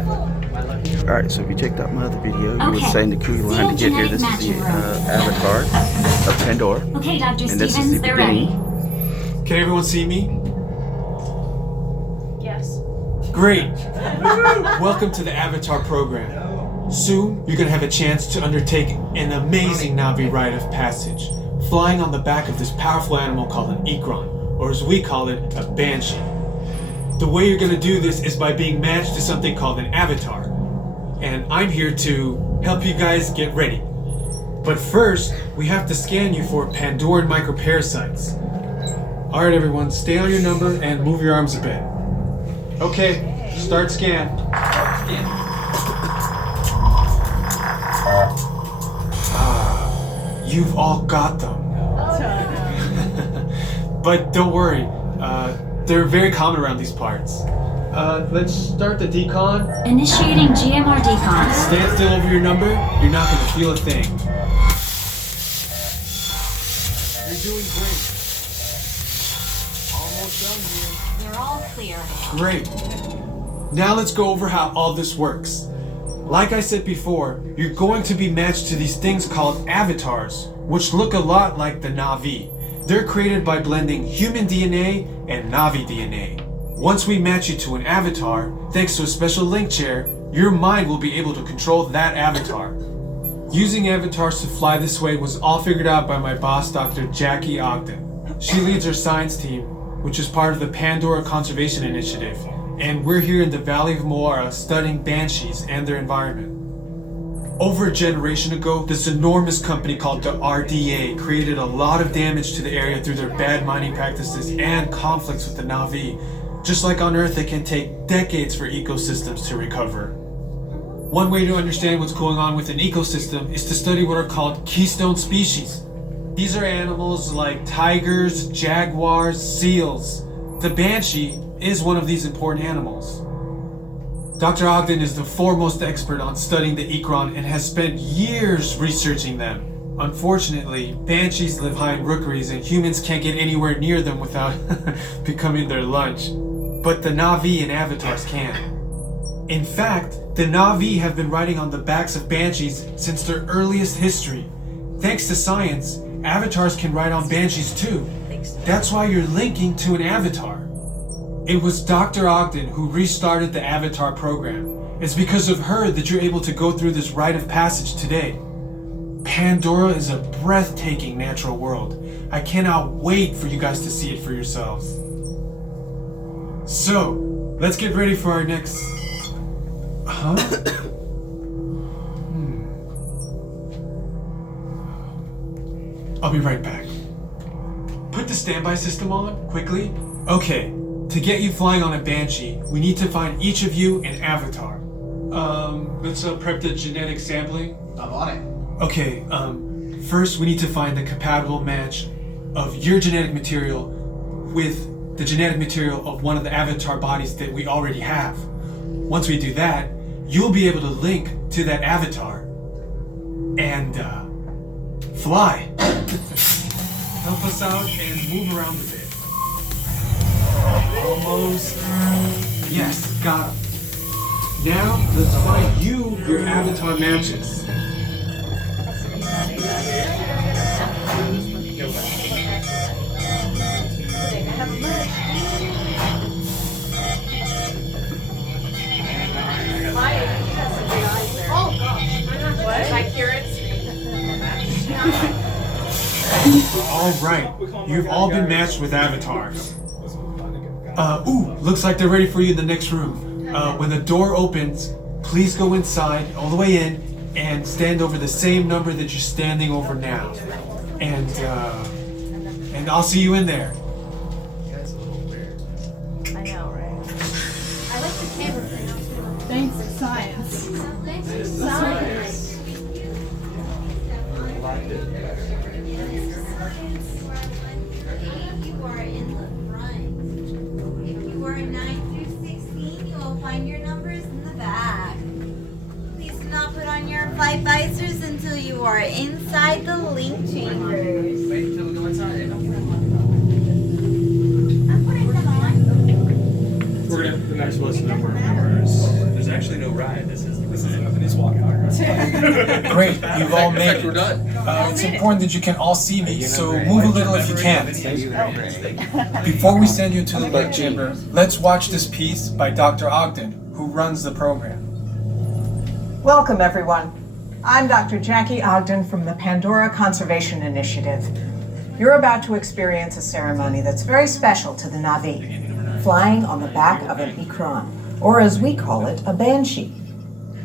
Alright, so if you checked out my other video, you were saying the crew line to get here. This is the avatar of Pandora. Okay, Dr. And this is Stevens, the they're beginning. ready. Can everyone see me? Yes. Great! Welcome to the Avatar program. Soon, you're gonna have a chance to undertake an amazing Navi rite of passage, flying on the back of this powerful animal called an Ikron, or as we call it, a Banshee. The way you're gonna do this is by being matched to something called an avatar. And I'm here to help you guys get ready. But first, we have to scan you for Pandoran microparasites. Alright everyone, stay on your number and move your arms a bit. Okay, start scan. You've all got them. But don't worry, they're very common around these parts. Let's start the decon. Initiating GMR decon. Stand still over your number, you're not gonna feel a thing. You're doing great. Almost done here. They're all clear. Great. Now let's go over how all this works. Like I said before, you're going to be matched to these things called avatars, which look a lot like the Navi. They're created by blending human DNA and Navi DNA. Once we match you to an avatar, thanks to a special link chair, your mind will be able to control that avatar. Using avatars to fly this way was all figured out by my boss, Dr. Jackie Ogden. She leads our science team, which is part of the Pandora Conservation Initiative, and we're here in the Valley of Moara studying banshees and their environment. Over a generation ago, this enormous company called the RDA created a lot of damage to the area through their bad mining practices and conflicts with the Navi. Just like on Earth, it can take decades for ecosystems to recover. One way to understand what's going on with an ecosystem is to study what are called keystone species. These are animals like tigers, jaguars, seals. The banshee is one of these important animals. Dr. Ogden is the foremost expert on studying the Ikron and has spent years researching them. Unfortunately, banshees live high in rookeries and humans can't get anywhere near them without becoming their lunch. But the Navi and avatars can. In fact, the Navi have been riding on the backs of banshees since their earliest history. Thanks to science, avatars can ride on banshees too. That's why you're linking to an avatar. It was Dr. Ogden who restarted the Avatar program. It's because of her that you're able to go through this rite of passage today. Pandora is a breathtaking natural world. I cannot wait for you guys to see it for yourselves. So, let's get ready for our next... I'll be right back. Put the standby system on, quickly. Okay. To get you flying on a Banshee, we need to find each of you an avatar. Let's prep the genetic sampling. I'm on it. Okay, first we need to find the compatible match of your genetic material with the genetic material of one of the avatar bodies that we already have. Once we do that, you'll be able to link to that avatar and fly. Help us out and move around a bit. Almost. Yes, got him. Now, let's find you your avatar matches. Oh gosh. What? My curates. All right, you've all been matched with avatars. Looks like they're ready for you in the next room. When the door opens, please go inside, all the way in, and stand over the same number that you're standing over now. And I'll see you in there. I know, right? I like the camera thing. Thanks, science. Science. You are in the front. If you are 9 through 16, you will find your numbers in the back. Please do not put on your flight visors until you are inside the link chambers. Wait until we go inside. I'm putting them on. We're gonna the next list of numbers. There's actually no no ride. This is nothing. He's walking on. Great, you've all made it. We're done. It's important that you can all see me, so move a little if you can. Before we send you to the link chamber, let's watch this piece by Dr. Ogden, who runs the program. Welcome, everyone. I'm Dr. Jackie Ogden from the Pandora Conservation Initiative. You're about to experience a ceremony that's very special to the Na'vi, flying on the back of an ikran, or as we call it, a banshee.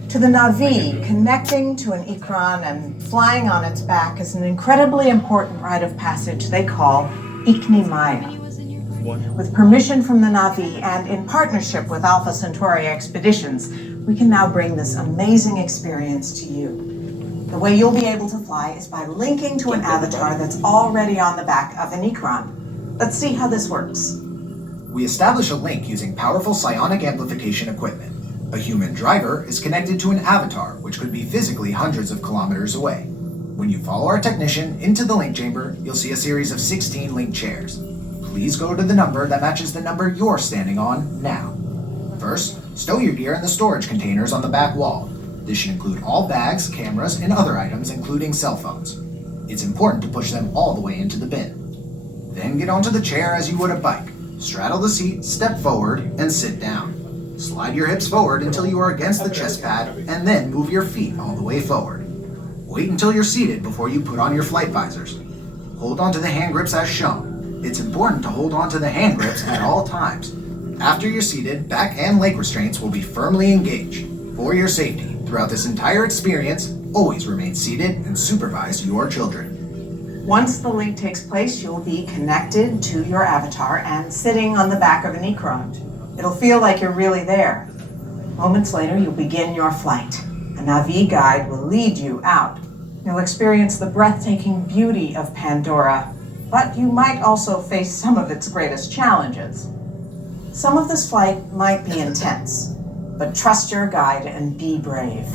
To the Na'vi, connecting to an ikran and flying on its back is an incredibly important rite of passage they call Ikni Maya. With permission from the Na'vi and in partnership with Alpha Centauri Expeditions, we can now bring this amazing experience to you. The way you'll be able to fly is by linking to an avatar that's already on the back of an ikran. Let's see how this works. We establish a link using powerful psionic amplification equipment. A human driver is connected to an avatar, which could be physically hundreds of kilometers away. When you follow our technician into the link chamber, you'll see a series of 16 link chairs. Please go to the number that matches the number you're standing on now. First, stow your gear in the storage containers on the back wall. This should include all bags, cameras, and other items, including cell phones. It's important to push them all the way into the bin. Then get onto the chair as you would a bike. Straddle the seat, step forward, and sit down. Slide your hips forward until you are against the chest pad, and then move your feet all the way forward. Wait until you're seated before you put on your flight visors. Hold onto the hand grips as shown. It's important to hold onto the hand grips at all times. After you're seated, back and leg restraints will be firmly engaged. For your safety, throughout this entire experience, always remain seated and supervise your children. Once the link takes place, you'll be connected to your avatar and sitting on the back of an ikran. It'll feel like you're really there. Moments later, you'll begin your flight. A Na'vi guide will lead you out. You'll experience the breathtaking beauty of Pandora, but you might also face some of its greatest challenges. Some of this flight might be intense, but trust your guide and be brave.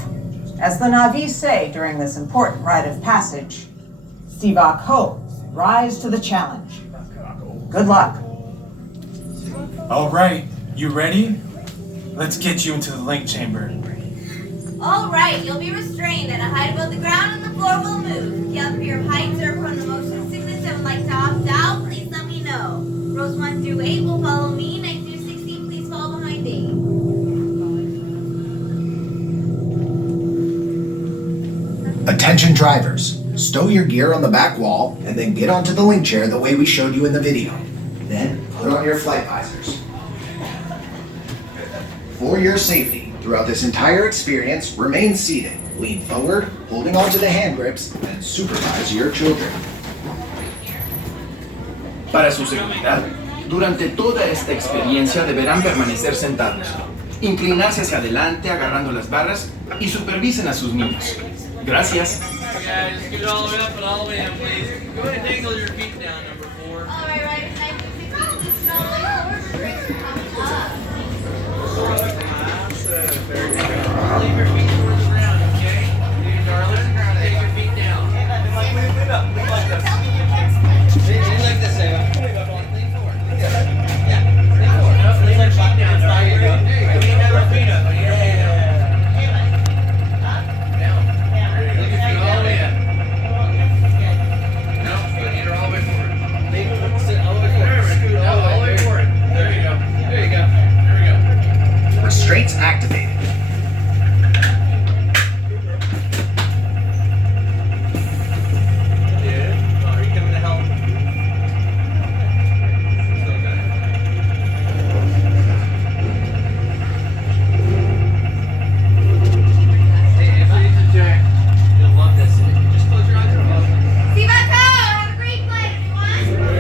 As the Na'vi say during this important rite of passage, Sivak Ho, rise to the challenge. Good luck. All right, you ready? Let's get you into the link chamber. All right, you'll be restrained at a height above the ground and the floor will move. If you have fear of heights or from the motion sickness and would like to opt out, please let me know. Rows 1 through 8 will follow me. 9 through 16, please follow behind me. Attention drivers, stow your gear on the back wall and then get onto the link chair the way we showed you in the video. Then put on your flight visors. For your safety, throughout this entire experience, remain seated, lean forward, holding onto the hand grips, and supervise your children. Para su seguridad, durante toda esta experiencia deberán permanecer sentados, inclinarse hacia adelante agarrando las barras y supervisen a sus niños. Gracias. Yeah, just get it all the way up and all the way in, please. Go ahead and angle your feet down, number 4. All right, right. 9 through 16, please get all the way forward. Up. Very good. Leave your feet toward the ground, okay? You darling, take your feet down. Like this, Ava. Lean forward. Yeah, lean forward. No, lean your feet down. There you go. There you go. Lean your feet up. Yeah. Down. Leave your feet all the way up. No, put your all the way forward. Sit all the way forward. Scoot all the way forward. There you go. There you go. There we go. Restraints activated. Are you coming to help? Hey, if you're into Jack, you'll love this. Just close your eyes and follow. Sivak Ho, have a great flight, everyone.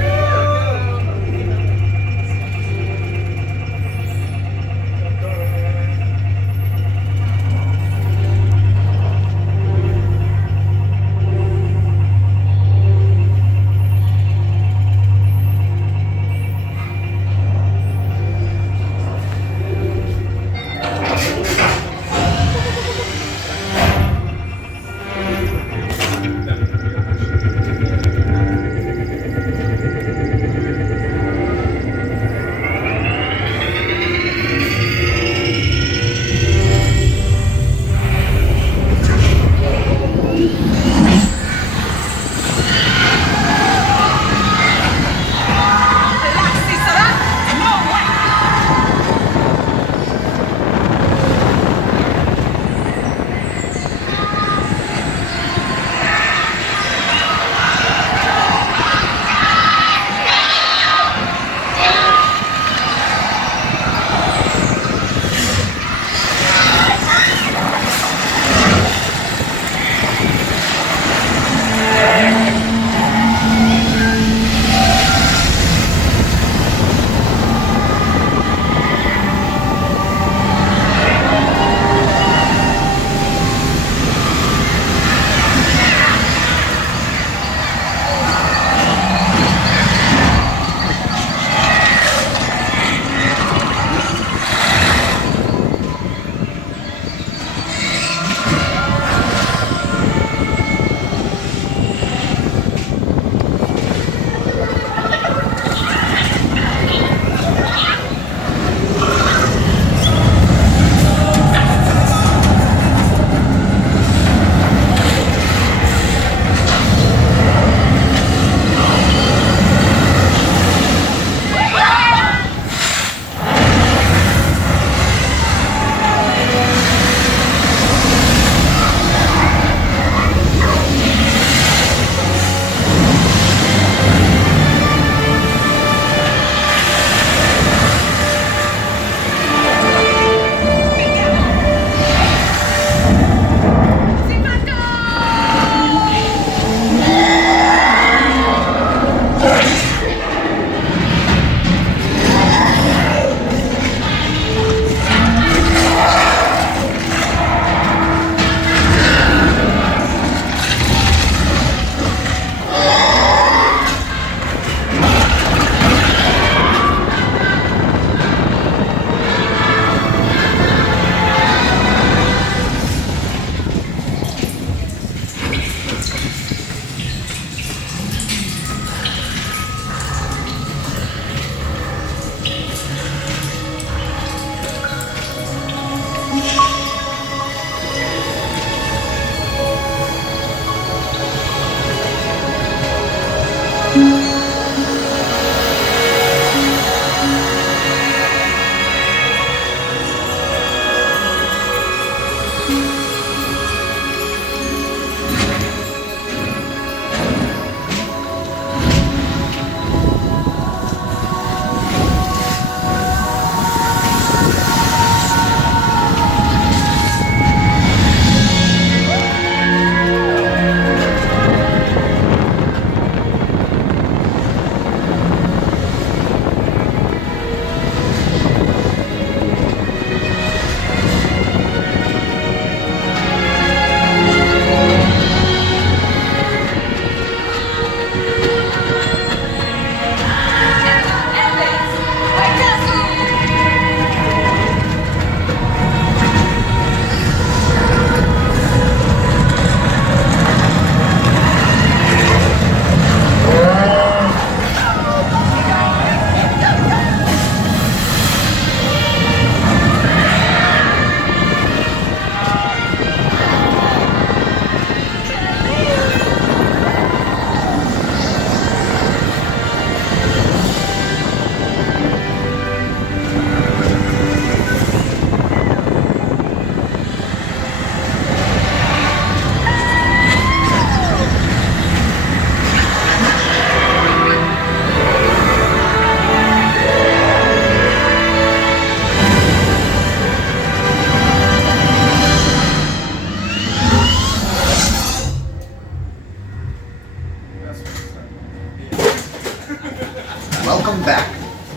Welcome back.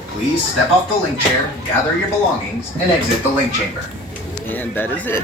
Please step off the link chair, gather your belongings, and exit the link chamber. And that is it.